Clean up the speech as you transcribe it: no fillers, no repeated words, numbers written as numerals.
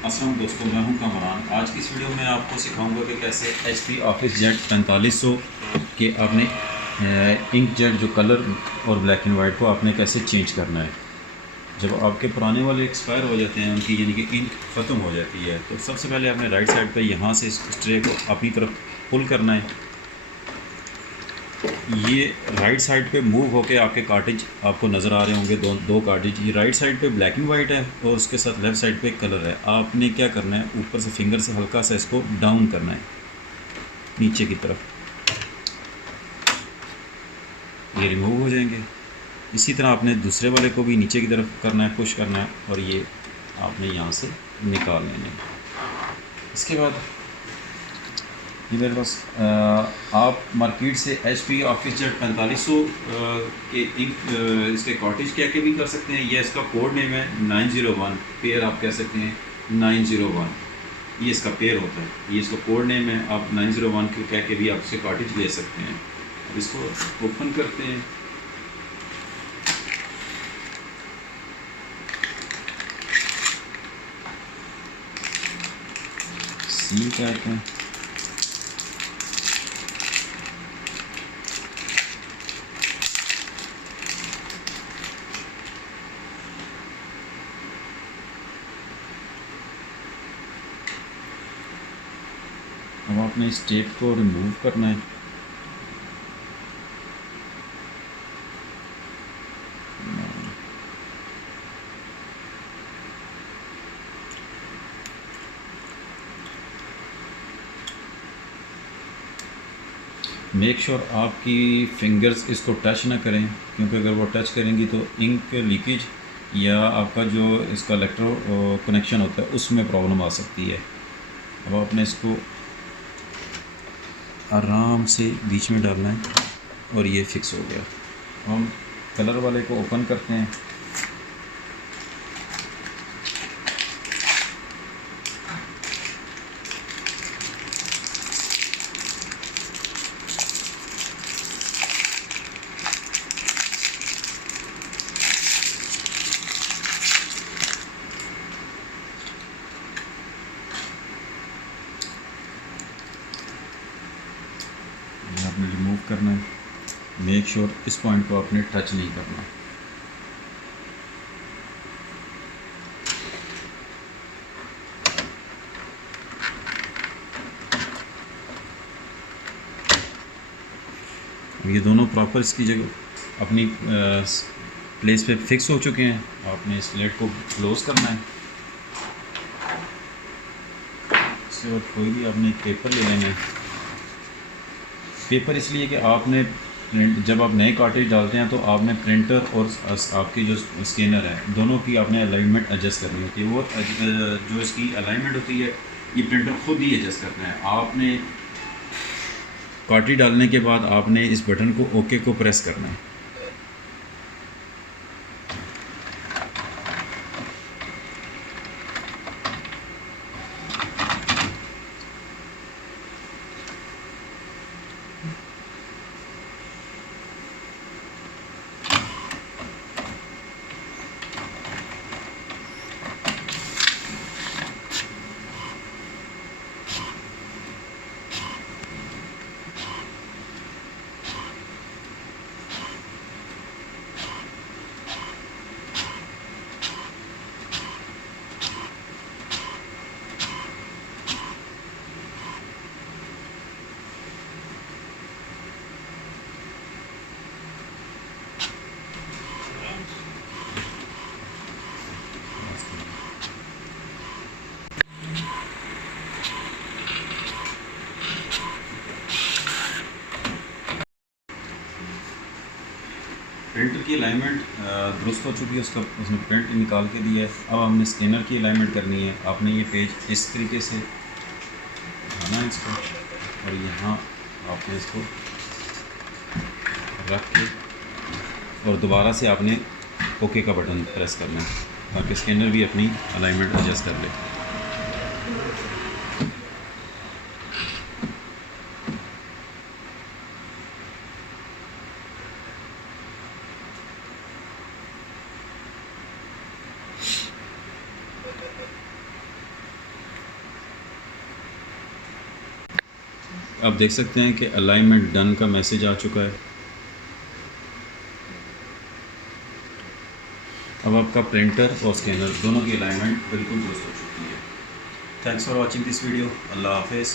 अस्सलाम दोस्तों, मैं हूं कमरान। आज की इस वीडियो में आपको सिखाऊंगा कि कैसे HP ऑफिस जेट 4500 के आपने इंक जेट जो कलर और ब्लैक एंड वाइट को आपने कैसे चेंज करना है। जब आपके पुराने वाले एक्सपायर हो जाते हैं, उनकी यानी कि इंक ख़त्म हो जाती है, तो सबसे पहले आपने राइट साइड पे यहाँ से इस ट्रे को अपनी तरफ पुल करना है। ये राइट साइड पे मूव होके आपके कार्टेज आपको नज़र आ रहे होंगे, दो कार्टेज। ये राइट साइड पे ब्लैक एंड वाइट है और उसके साथ लेफ़्ट साइड पे कलर है। आपने क्या करना है, ऊपर से फिंगर से हल्का सा इसको डाउन करना है नीचे की तरफ, ये रिमूव हो जाएंगे। इसी तरह आपने दूसरे वाले को भी नीचे की तरफ करना है, पुश करना है, और ये आपने यहाँ से निकाल लेने हैं। इसके बाद ये मेरे पास आप मार्केट से HP ऑफिस जेट 4500 के इंक इसके कॉटेज कह के भी कर सकते हैं। ये इसका कोड नेम है 901, पेयर आप कह सकते हैं 901। ये इसका पेयर होता है, ये इसका कोड नेम है। आप 901 के कह के भी आप इससे कॉटेज ले सकते हैं। अब इसको ओपन करते हैं। सील करते हैं। अब आपने इस टेप को रिमूव करना है। मेक श्योर आपकी फिंगर्स इसको टच ना करें, क्योंकि अगर वो टच करेंगी तो इंक लीकेज या आपका जो इसका इलेक्ट्रो कनेक्शन होता है उसमें प्रॉब्लम आ सकती है। अब आपने इसको आराम से बीच में डालना है और ये फिक्स हो गया। हम कलर वाले को ओपन करते हैं। आपने रिमूव करना है। मेक श्योर इस पॉइंट को आपने टच नहीं करना। ये दोनों प्रॉपर इसकी जगह अपनी प्लेस पे फिक्स हो चुके हैं। आपने इस लेड को क्लोज़ करना है। इसके बाद कोई भी आपने पेपर ले लेना है। पेपर इसलिए कि आपने जब आप नए कार्ट्रिज डालते हैं तो आपने प्रिंटर और आपकी जो स्कैनर है दोनों की आपने अलाइनमेंट एडजस्ट करनी होती है। वो जो इसकी अलाइनमेंट होती है ये प्रिंटर खुद ही एडजस्ट करना है। आपने कार्ट्रिज डालने के बाद आपने इस बटन को ओके को प्रेस करना है। प्रिंटर की अलाइनमेंट दुरुस्त हो चुकी है, उसने प्रिंट निकाल के दिया है। अब हमने स्कैनर की अलाइनमेंट करनी है। आपने ये पेज इस तरीके से उठाना है इसको, और यहाँ आपने इसको रख के और दोबारा से आपने ओके का बटन प्रेस करना है ताकि स्कैनर भी अपनी अलाइनमेंट एडजस्ट कर ले। आप देख सकते हैं कि अलाइनमेंट डन का मैसेज आ चुका है। अब आपका प्रिंटर और स्कैनर दोनों की अलाइनमेंट बिल्कुल दुरुस्त हो चुकी है। Thanks for watching this video. Allah हाफिज़।